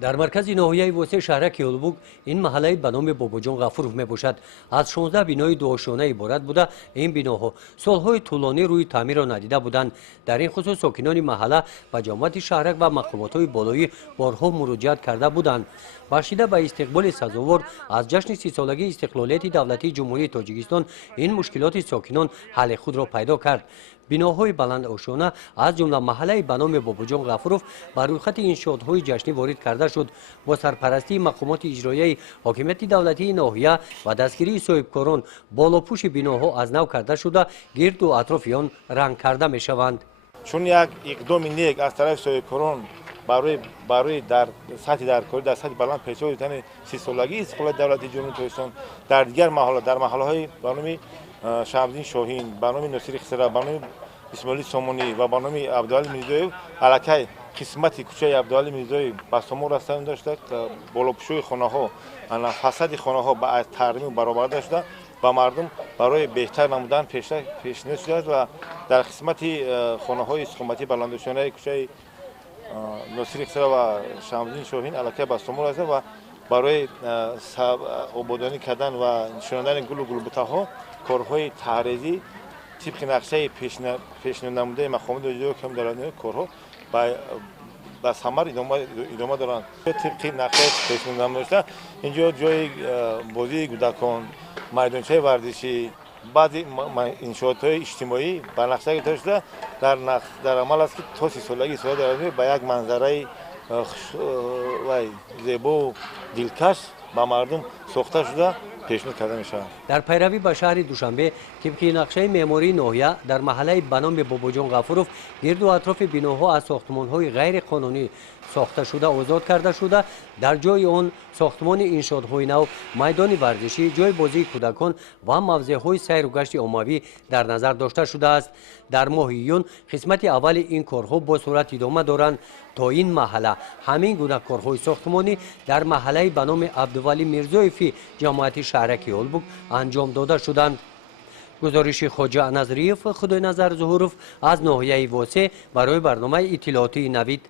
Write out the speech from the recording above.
در مرکز ناحیه وسط شهرک یولبوک این محله به نام باباجان غفورов میباشد. از 16 بینای دوشانه عبارت بوده. این بیناها سالهای طولانی روی تعمیر را ندیده بودند. در این خصوص ساکنان محله به جمعیت شهرک و مقامات بالایی بارها مراجعت کرده بودند. بخشیده به استقبال سزاوار از جشن 30 سالگی استقلالیت دولتی جمهوری تاجیکستان این مشکلات ساکنان حل خود را پیدا کرد. بناهای بلند آشانه از جمله محله به نام باباجان غفورов بر روی خط انشاءات‌های جشنی وارد کرده شد. با سرپرستی مقامات اجرایی حاکمیت دولتی ناحیه و دستگیری صاحبکاران بالاپوش بناها از نو کرده شده گرد و اطراف آن رنگ کرده می شوند. چون یک اقدام نیک از طرف صاحبکاران برای در سطح درکاری در سطح بلند پیشرفت دادن 30 سالگی استقلال دولتی جمهوری تاجیکستان در دیگر محلات در محله‌های به نام شمس‌الدین شاهین، به نام ناصر خسرو، به نام اسماعیل سامانی و به نام عبدالعلی میرزایف علاکه قسمت کوچه عبدالعلی میرزایف با سمور رسیدن داشته که بالاپوشوی خانه‌ها فساد خانه‌ها با ترمیم برآورده شده و مردم برای بهتر نمودن پیشنهاد شده و در قسمت خانه‌های استقامتی بلندشانه کوچه ناصر خسرو و شمس‌الدین شاهین علاکه با سمور رسیده و برای آبادانی کردن و نشاندن گل و گلبوته‌ها کارهای تعریضی طبق نقشه پیشنهاد نموده مقامات اجرایی که دارند کارها با ثمر ادامه دارند. طبق نقشه پیشنهاد نموده اینجا جای بازی کودکان، میدانچه ورزشی، بعضی انشاءات‌های اجتماعی با نقشه گذاشته شده در عمل است که تا 30 سالگی سال دارد با یک منظره زیبا و دلکش با مردم ساخته شده پیشنهاد کرده می شود. در پیروی به شهر دوشنبه طبق نقشه معماری ناحیه در محله به نام باباجان غفورov گرد و اطراف بناها از ساختمان‌های غیر قانونی ساخته شده آزاد کرده شده. در جای آن ساختمان انشاءات‌های نو، میدان ورزشی، جای بازی کودکان و موضع‌های سیر و گشت عمومی در نظر داشته شده است. در ماه یون قسمت اول این کارها با صورت ادامه دارند. تا این محله همین گونه کارهای ساختمانی در محله به نام عبدالولی میرزایفی جمعیت شهرک یولبوک انجام داده شدند. گزارش خواجه نظریف خدای نظر ظهورov از ناحیه واسه برای برنامه اطلاعاتی نوید.